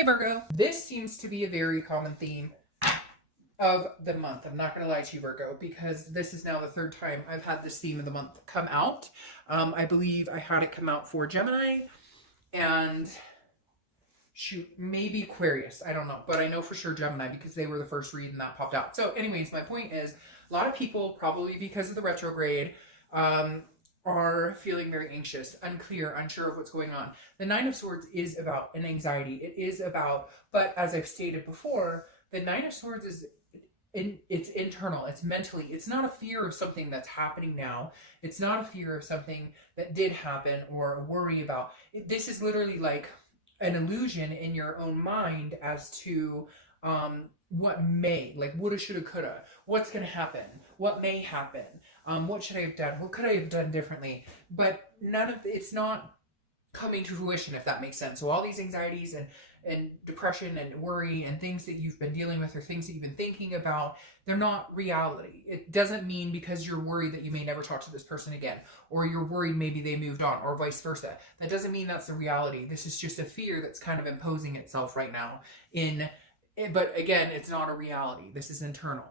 Hey Virgo. This seems to be a very common theme of the month. I'm not going to lie to you, Virgo, because this is now the third time I've had this theme of the month come out. I believe I had it come out for Gemini and shoot, maybe Aquarius. I don't know, but I know for sure Gemini because they were the first read and that popped out. So anyways, my point is a lot of people, probably because of the retrograde, are feeling very anxious, unclear, unsure of what's going on. The Nine of Swords is about an anxiety. It is about, but as I've stated before, the Nine of Swords is it's internal, it's mentally. It's not a fear of something that's happening now. It's not a fear of something that did happen or a worry about. This is literally like an illusion in your own mind as to what may, like woulda, shoulda, coulda, what's going to happen, what may happen, what should I have done, what could I have done differently, but none of it's not coming to fruition, if that makes sense. So all these anxieties and depression and worry and things that you've been dealing with or things that you've been thinking about, they're not reality. It doesn't mean because you're worried that you may never talk to this person again, or you're worried maybe they moved on, or vice versa. That doesn't mean that's the reality. This is just a fear that's kind of imposing itself right now but again, it's not a reality. This is internal.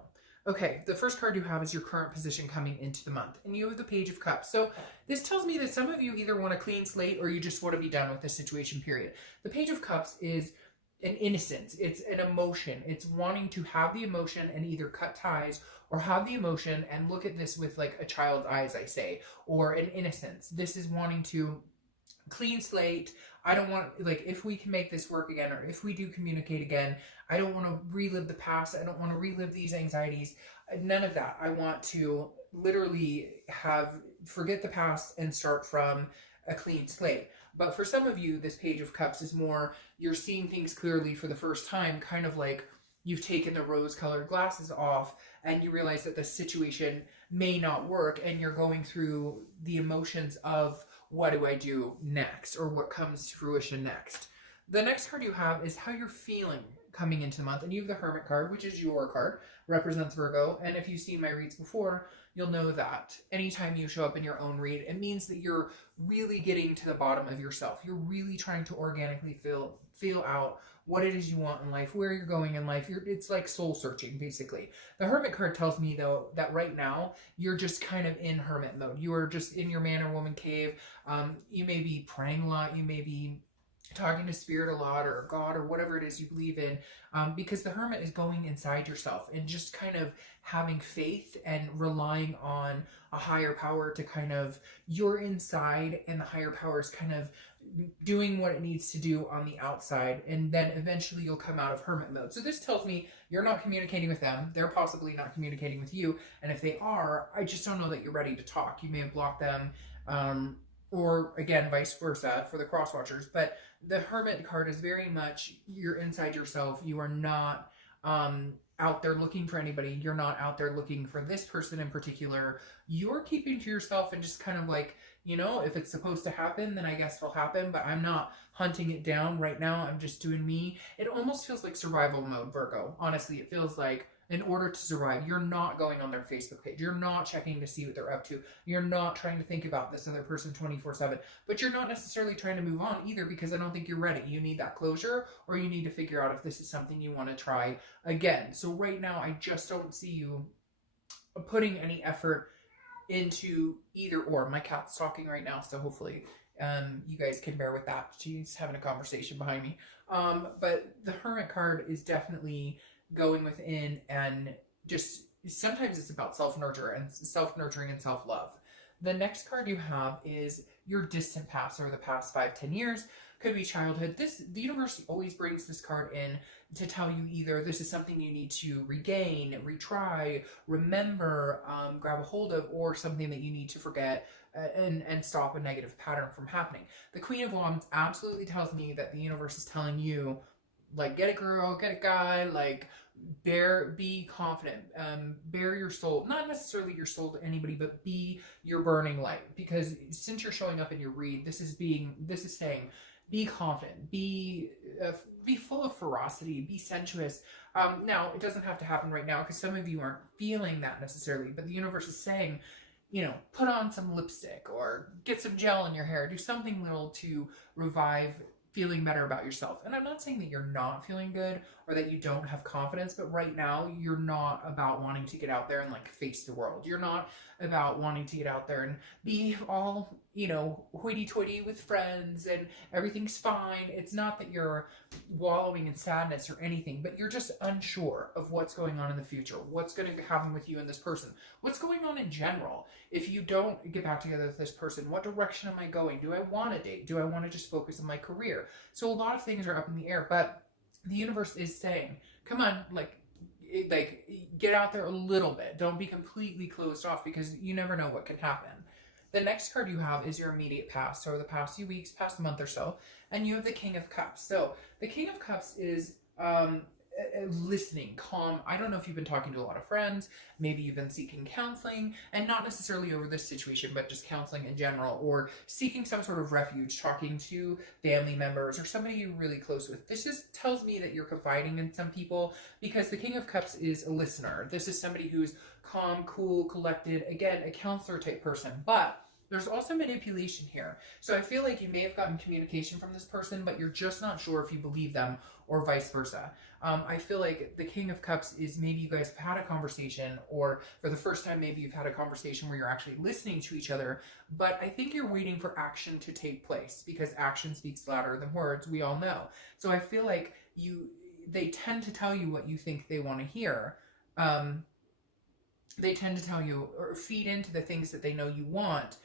Okay, the first card you have is your current position coming into the month, and you have the Page of Cups. So this tells me that some of you either want a clean slate or you just want to be done with this situation, period. The Page of Cups is an innocence. It's an emotion. It's wanting to have the emotion and either cut ties or have the emotion and look at this with like a child's eyes, I say, or an innocence. This is wanting to clean slate. I don't want, like, if we can make this work again, or if we do communicate again, I don't want to relive the past. I don't want to relive these anxieties. None of that. I want to literally forget the past and start from a clean slate. But for some of you, this Page of Cups is more, you're seeing things clearly for the first time, kind of like you've taken the rose-colored glasses off and you realize that the situation may not work, and you're going through the emotions of, what do I do next, or what comes to fruition next. The next card you have is how you're feeling coming into the month, and you have the Hermit card, which is your card, represents Virgo. And if you've seen my reads before, you'll know that anytime you show up in your own read, it means that you're really getting to the bottom of yourself. You're really trying to organically feel out what it is you want in life, where you're going in life. It's like soul searching, basically. The Hermit card tells me, though, that right now you're just kind of in hermit mode. You are just in your man or woman cave. You may be praying a lot. You may be talking to spirit a lot, or God, or whatever it is you believe in, because the Hermit is going inside yourself and just kind of having faith and relying on a higher power to kind of, you're inside and the higher power is kind of doing what it needs to do on the outside, and then eventually you'll come out of hermit mode. So this tells me you're not communicating with them. They're possibly not communicating with you, and if they are, I just don't know that you're ready to talk. You may have blocked them, or again, vice versa for the cross watchers. But the Hermit card is very much, you're inside yourself. You are not out there looking for anybody. You're not out there looking for this person in particular. You're keeping to yourself and just kind of like, if it's supposed to happen, then I guess it'll happen, but I'm not hunting it down right now. I'm just doing me. It almost feels like survival mode, Virgo. Honestly, it feels like, in order to survive, you're not going on their Facebook page. You're not checking to see what they're up to. You're not trying to think about this other person 24/7. But you're not necessarily trying to move on either, because I don't think you're ready. You need that closure, or you need to figure out if this is something you want to try again. So right now, I just don't see you putting any effort into either or. My cat's talking right now, so hopefully you guys can bear with that. She's having a conversation behind me. But the Hermit card is definitely going within, and just sometimes it's about self-nurturing and self-love. The next card you have is your distant past, or the past 5-10 years. Could be childhood. The universe always brings this card in to tell you either this is something you need to regain, retry, remember, grab a hold of, or something that you need to forget and stop a negative pattern from happening. The Queen of Wands absolutely tells me that the universe is telling you, like, get a girl, get a guy, like, be confident, bare your soul, not necessarily your soul to anybody, but be your burning light. Because since you're showing up in your read, this is saying, be confident, be full of ferocity, be sensuous. Now, it doesn't have to happen right now, because some of you aren't feeling that necessarily, but the universe is saying, put on some lipstick, or get some gel in your hair, do something little to revive feeling better about yourself. And I'm not saying that you're not feeling good or that you don't have confidence, but right now you're not about wanting to get out there and like face the world. You're not about wanting to get out there and be all, you know, hoity-toity with friends and everything's fine. It's not that you're wallowing in sadness or anything, but you're just unsure of what's going on in the future, what's going to happen with you and this person, what's going on in general. If you don't get back together with this person, what direction am I going? Do I want to date? Do I want to just focus on my career? So a lot of things are up in the air, but the universe is saying, come on, like get out there a little bit. Don't be completely closed off, because you never know what can happen. The next card you have is your immediate past, so the past few weeks, past month or so, and you have the King of Cups. So the King of Cups is listening, calm. I don't know if you've been talking to a lot of friends, maybe you've been seeking counseling, and not necessarily over this situation, but just counseling in general, or seeking some sort of refuge, talking to family members or somebody you're really close with. This just tells me that you're confiding in some people, because the King of Cups is a listener. This is somebody who's calm, cool, collected, again, a counselor type person, but there's also manipulation here. So I feel like you may have gotten communication from this person, but you're just not sure if you believe them, or vice versa. I feel like the King of Cups is maybe you guys have had a conversation, or for the first time, maybe you've had a conversation where you're actually listening to each other, but I think you're waiting for action to take place, because action speaks louder than words, we all know. So I feel like they tend to tell you what you think they want to hear. They tend to tell you or feed into the things that they know you want.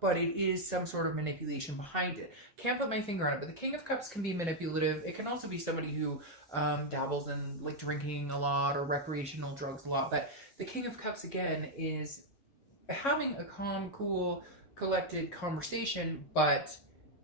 But it is some sort of manipulation behind it. Can't put my finger on it, but the King of Cups can be manipulative. It can also be somebody who dabbles in like drinking a lot or recreational drugs a lot. But the King of Cups, again, is having a calm, cool, collected conversation, but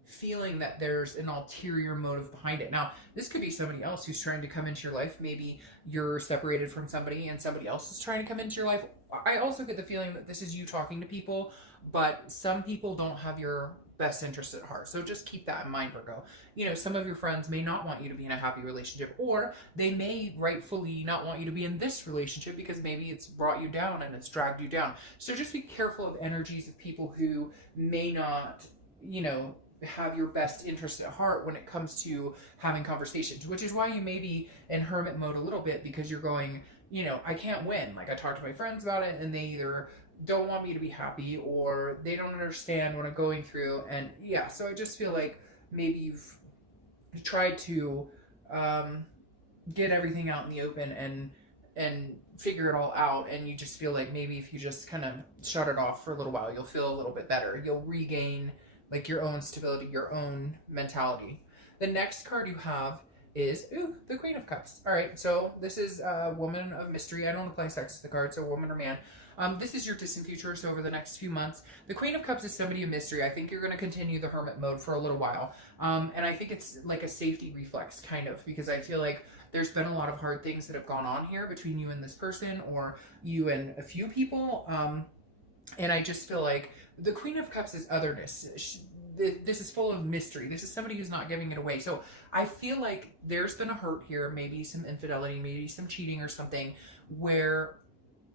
feeling that there's an ulterior motive behind it. Now, this could be somebody else who's trying to come into your life. Maybe you're separated from somebody and somebody else is trying to come into your life. I also get the feeling that this is you talking to people, but some people don't have your best interest at heart. So just keep that in mind, Virgo. You know, some of your friends may not want you to be in a happy relationship, or they may rightfully not want you to be in this relationship because maybe it's brought you down and it's dragged you down. So just be careful of energies of people who may not, you know, have your best interest at heart when it comes to having conversations, which is why you may be in hermit mode a little bit, because you're going, you know, I can't win. Like, I talk to my friends about it and they either don't want me to be happy or they don't understand what I'm going through. And yeah, so I just feel like maybe you've tried to get everything out in the open and figure it all out, and you just feel like maybe if you just kind of shut it off for a little while, you'll feel a little bit better. You'll regain like your own stability, your own mentality. The next card you have is, the Queen of Cups. All right, so this is a woman of mystery. I don't apply sex to the card, so woman or man. This is your distant future, so over the next few months. The Queen of Cups is somebody of mystery. I think you're going to continue the hermit mode for a little while. And I think it's like a safety reflex, kind of, because I feel like there's been a lot of hard things that have gone on here between you and this person, or you and a few people. And I just feel like the Queen of Cups is otherness. This is full of mystery. This is somebody who's not giving it away. So I feel like there's been a hurt here, maybe some infidelity, maybe some cheating or something, where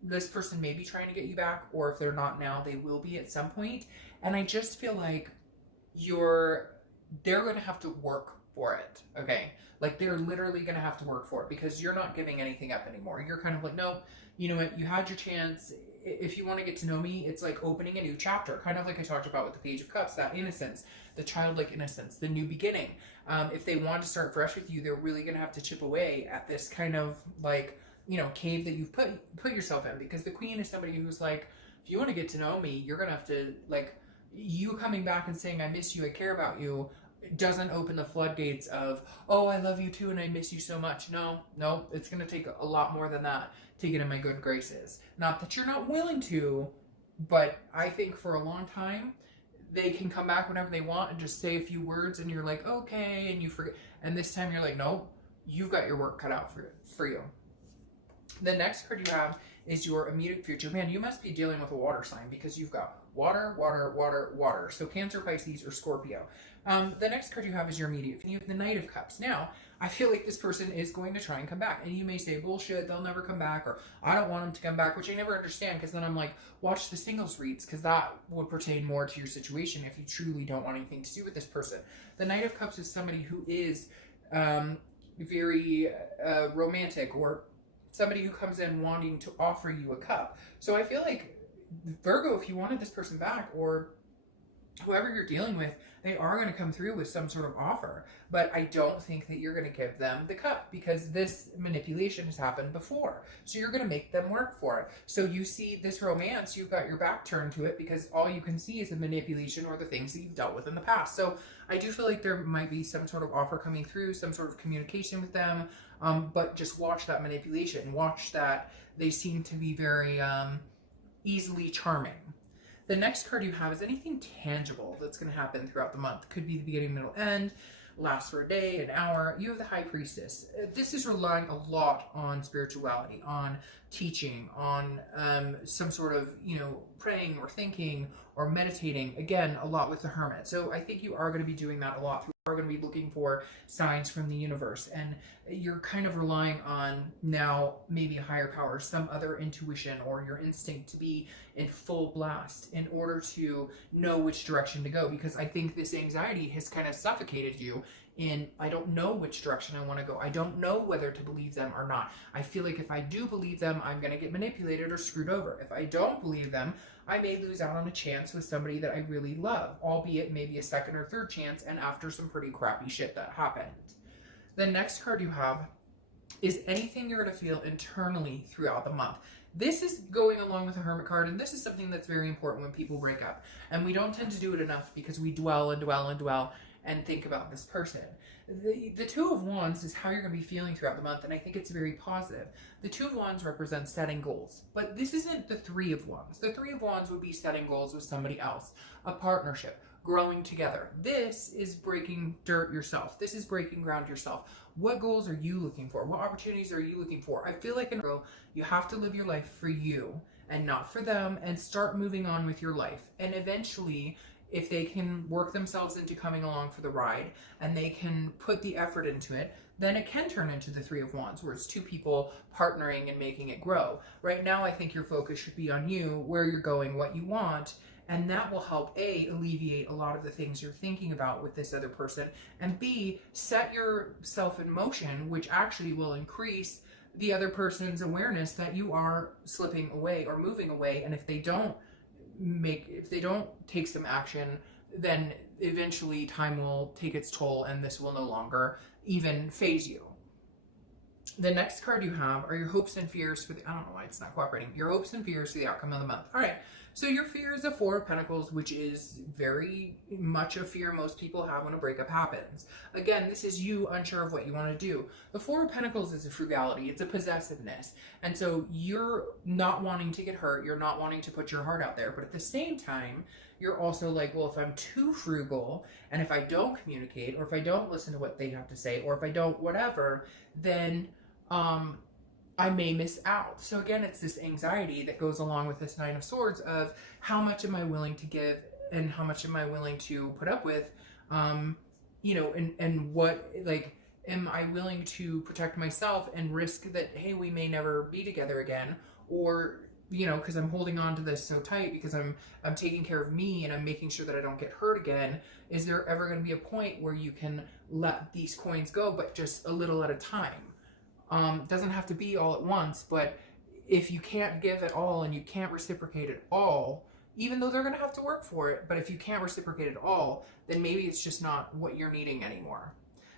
this person may be trying to get you back, or if they're not now, they will be at some point. And I just feel like they're going to have to work for it, okay? Like, they're literally going to have to work for it, because you're not giving anything up anymore. You're kind of like, no, you know what, you had your chance. If you want to get to know me, it's like opening a new chapter, kind of like I talked about with the Page of Cups, that innocence, the childlike innocence, the new beginning. If they want to start fresh with you, they're really going to have to chip away at this kind of like, you know, cave that you've put yourself in, because the Queen is somebody who's like, if you want to get to know me, you're going to have to, like, you coming back and saying, I miss you, I care about you, doesn't open the floodgates of, oh, I love you too and I miss you so much. No, it's going to take a lot more than that to get in my good graces. Not that you're not willing to, but I think for a long time, they can come back whenever they want and just say a few words and you're like, okay, and you forget. And this time you're like, no, you've got your work cut out for you. The next card you have is your immediate future. Man, you must be dealing with a water sign, because you've got Water, water, water, water. So Cancer, Pisces, or Scorpio. The next card you have is your immediate. You have the Knight of Cups. Now, I feel like this person is going to try and come back. And you may say, bullshit, they'll never come back. Or I don't want them to come back, which I never understand. Because then I'm like, watch the singles reads. Because that would pertain more to your situation if you truly don't want anything to do with this person. The Knight of Cups is somebody who is very romantic, or somebody who comes in wanting to offer you a cup. So I feel like Virgo, if you wanted this person back, or whoever you're dealing with, they are going to come through with some sort of offer. But I don't think that you're going to give them the cup, because this manipulation has happened before. So you're going to make them work for it. So you see this romance, you've got your back turned to it, because all you can see is the manipulation or the things that you've dealt with in the past. So I do feel like there might be some sort of offer coming through, some sort of communication with them. But just watch that manipulation. Watch that they seem to be very easily charming. The next card you have is anything tangible that's going to happen throughout the month. Could be the beginning, middle, end, last for a day, an hour. You have the High Priestess. This is relying a lot on spirituality, on teaching, on some sort of, praying or thinking or meditating. Again, a lot with the Hermit. So I think you are going to be doing that a lot. You are going to be looking for signs from the universe. And you're kind of relying on now maybe a higher power, some other intuition or your instinct to be in full blast in order to know which direction to go. Because I think this anxiety has kind of suffocated you in, I don't know which direction I want to go. I don't know whether to believe them or not. I feel like if I do believe them, I'm going to get manipulated or screwed over. If I don't believe them, I may lose out on a chance with somebody that I really love, albeit maybe a second or third chance, and after some pretty crappy shit that happened. The next card you have is anything you're going to feel internally throughout the month. This is going along with the Hermit card, and this is something that's very important when people break up. And we don't tend to do it enough because we dwell and dwell and dwell and think about this person. The Two of Wands is how you're going to be feeling throughout the month, and I think it's very positive. The Two of Wands represents setting goals, but this isn't the Three of Wands. The Three of Wands would be setting goals with somebody else, a partnership, growing together. This is breaking dirt yourself. This is breaking ground yourself. What goals are you looking for? What opportunities are you looking for? I feel like in Virgo, you have to live your life for you and not for them, and start moving on with your life. And eventually, if they can work themselves into coming along for the ride and they can put the effort into it, then it can turn into the Three of Wands, where it's two people partnering and making it grow. Right now, I think your focus should be on you, where you're going, what you want, and that will help A, alleviate a lot of the things you're thinking about with this other person, and B, set yourself in motion, which actually will increase the other person's awareness that you are slipping away or moving away. And if they don't take some action, then eventually time will take its toll and this will no longer even phase you. The next card you have are your hopes and fears for the, I don't know why it's not cooperating, your hopes and fears for the outcome of the month. All right, so your fear is a Four of Pentacles, which is very much a fear most people have when a breakup happens. Again, this is you unsure of what you want to do. The Four of Pentacles is a frugality, it's a possessiveness. And so you're not wanting to get hurt, you're not wanting to put your heart out there, but at the same time, you're also like, well, if I'm too frugal, and if I don't communicate, or if I don't listen to what they have to say, or if I don't whatever, then I may miss out. So again, it's this anxiety that goes along with this Nine of Swords of how much am I willing to give and how much am I willing to put up with, and what, like, am I willing to protect myself and risk that, hey, we may never be together again, or, because I'm holding on to this so tight because I'm taking care of me and I'm making sure that I don't get hurt again. Is there ever going to be a point where you can let these coins go, but just a little at a time? Doesn't have to be all at once, but if you can't give at all and you can't reciprocate at all, even though they're going to have to work for it, but if you can't reciprocate at all, then maybe it's just not what you're needing anymore.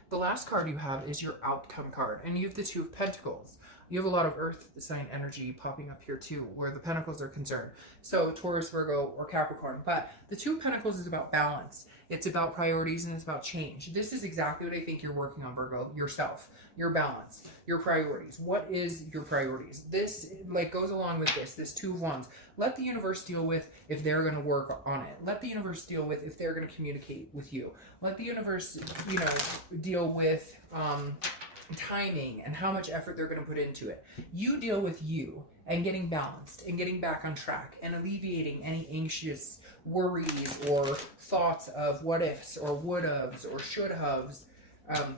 The last card you have is your outcome card, and you have the Two of Pentacles. You have a lot of earth sign energy popping up here too, where the Pentacles are concerned. So Taurus, Virgo, or Capricorn. But the Two of Pentacles is about balance. It's about priorities and it's about change. This is exactly what I think you're working on, Virgo. Yourself, your balance, your priorities. What is your priorities? This goes along with this Two of Wands. Let the universe deal with if they're going to work on it. Let the universe deal with if they're going to communicate with you. Let the universe, deal with timing and how much effort they're going to put into it. You deal with you and getting balanced and getting back on track and alleviating any anxious worries or thoughts of what ifs or would haves or should haves.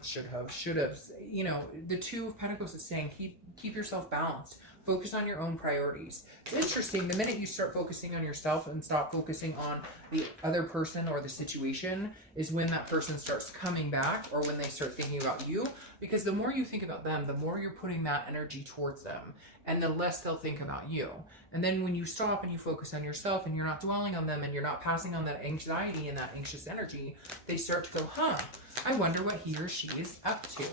Should haves. You know, the Two of Pentacles is saying keep yourself balanced. Focus on your own priorities. It's interesting, the minute you start focusing on yourself and stop focusing on the other person or the situation is when that person starts coming back, or when they start thinking about you. Because the more you think about them, the more you're putting that energy towards them, and the less they'll think about you. And then when you stop and you focus on yourself and you're not dwelling on them and you're not passing on that anxiety and that anxious energy, they start to go, I wonder what he or she is up to.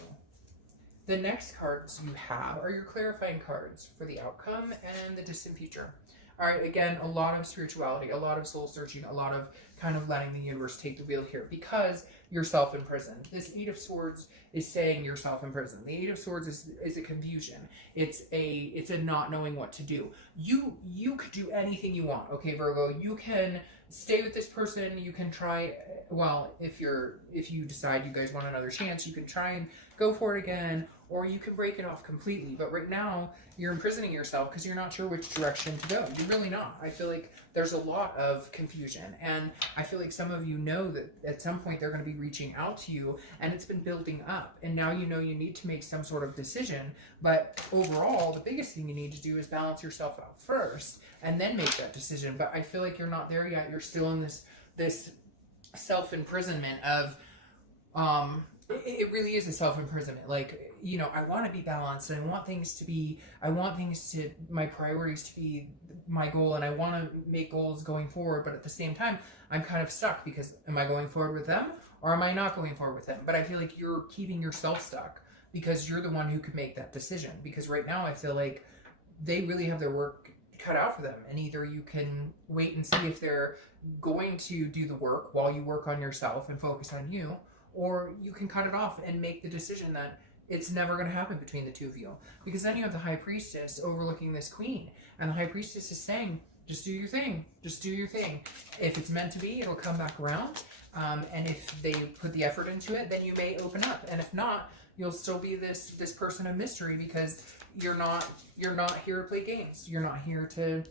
The next cards you have are your clarifying cards for the outcome and the distant future. All right, again, a lot of spirituality, a lot of soul searching, a lot of kind of letting the universe take the wheel here, because you're self-imprisoned. This Eight of Swords is saying you're self-imprisoned. The Eight of Swords is a confusion. It's a not knowing what to do. You could do anything you want, okay, Virgo? You can stay with this person. You can try, well, if you decide you guys want another chance, you can try and go for it again, or you can break it off completely. But right now, you're imprisoning yourself because you're not sure which direction to go. You're really not. I feel like there's a lot of confusion, and I feel like some of you know that at some point they're going to be reaching out to you, and it's been building up, and now you know you need to make some sort of decision. But overall, the biggest thing you need to do is balance yourself out first and then make that decision. But I feel like you're not there yet. You're still in this self-imprisonment of it really is a self-imprisonment. Like, you know, I want to be balanced, and I want my priorities to be my goal, and I want to make goals going forward. But at the same time, I'm kind of stuck, because am I going forward with them or am I not going forward with them? But I feel like you're keeping yourself stuck because you're the one who can make that decision. Because right now I feel like they really have their work cut out for them, and either you can wait and see if they're going to do the work while you work on yourself and focus on you, or you can cut it off and make the decision that it's never going to happen between the two of you. Because then you have the High Priestess overlooking this Queen, and the High Priestess is saying, just do your thing. Just do your thing. If it's meant to be, it'll come back around. And if they put the effort into it, then you may open up. And if not, you'll still be this person of mystery, because you're not here to play games. You're not here to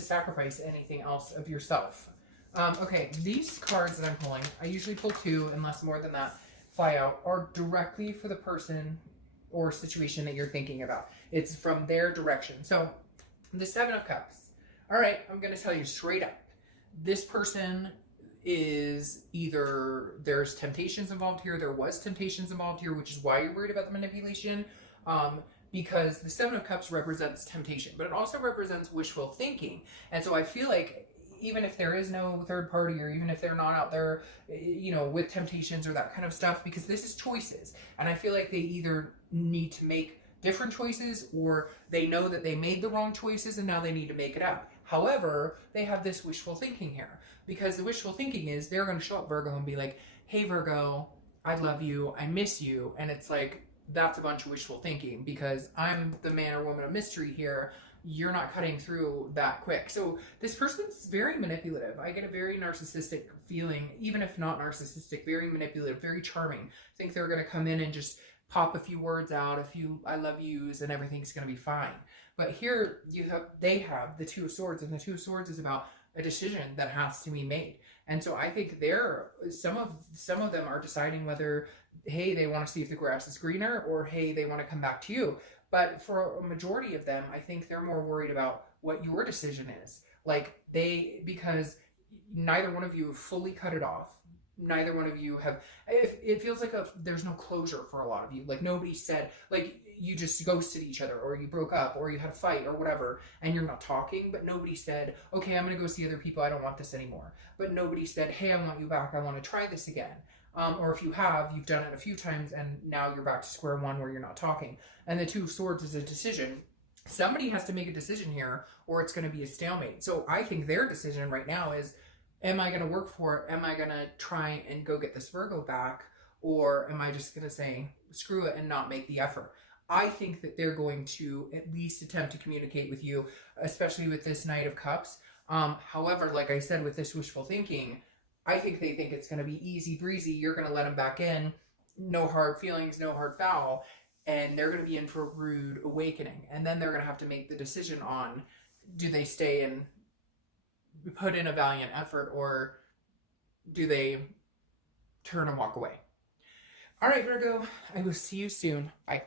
sacrifice anything else of yourself. Okay, these cards that I'm pulling, I usually pull two, unless more than that fly out, are directly for the person or situation that you're thinking about. It's from their direction. So the Seven of Cups. All right, I'm going to tell you straight up. This person is either there's temptations involved here. There was temptations involved here, which is why you're worried about the manipulation. Because the Seven of Cups represents temptation, but it also represents wishful thinking. And so I feel like even if there is no third party, or even if they're not out there, you know, with temptations or that kind of stuff, because this is choices. And I feel like they either need to make different choices, or they know that they made the wrong choices and now they need to make it up. However, they have this wishful thinking here, because the wishful thinking is they're going to show up, Virgo, and be like, hey, Virgo, I love you. I miss you. And it's like, that's a bunch of wishful thinking, because I'm the man or woman of mystery here. You're not cutting through that quick. So this person's very manipulative. I get a very narcissistic feeling, even if not narcissistic, very manipulative, very charming. I think they're going to come in and just pop a few words out, a few I love yous, and everything's going to be fine. But here they have the Two of Swords, and the Two of Swords is about a decision that has to be made. And so I think some of them are deciding whether, hey, they want to see if the grass is greener, or hey, they want to come back to you. But for a majority of them, I think they're more worried about what your decision is. Like because neither one of you have fully cut it off. Neither one of you have, it feels like there's no closure for a lot of you. Like nobody said, like you just ghosted each other, or you broke up, or you had a fight or whatever, and you're not talking, but nobody said, okay, I'm going to go see other people. I don't want this anymore. But nobody said, hey, I want you back. I want to try this again. Or if you have, you've done it a few times and now you're back to square one where you're not talking. And the Two of Swords is a decision. Somebody has to make a decision here, or it's going to be a stalemate. So I think their decision right now is, am I going to work for it? Am I going to try and go get this Virgo back? Or am I just going to say, screw it, and not make the effort? I think that they're going to at least attempt to communicate with you, especially with this Knight of Cups. However, like I said, with this wishful thinking, I think they think it's going to be easy breezy. You're going to let them back in. No hard feelings, no hard foul. and they're going to be in for a rude awakening. And then they're going to have to make the decision on, do they stay and put in a valiant effort, or do they turn and walk away? All right, Virgo, I will see you soon. Bye.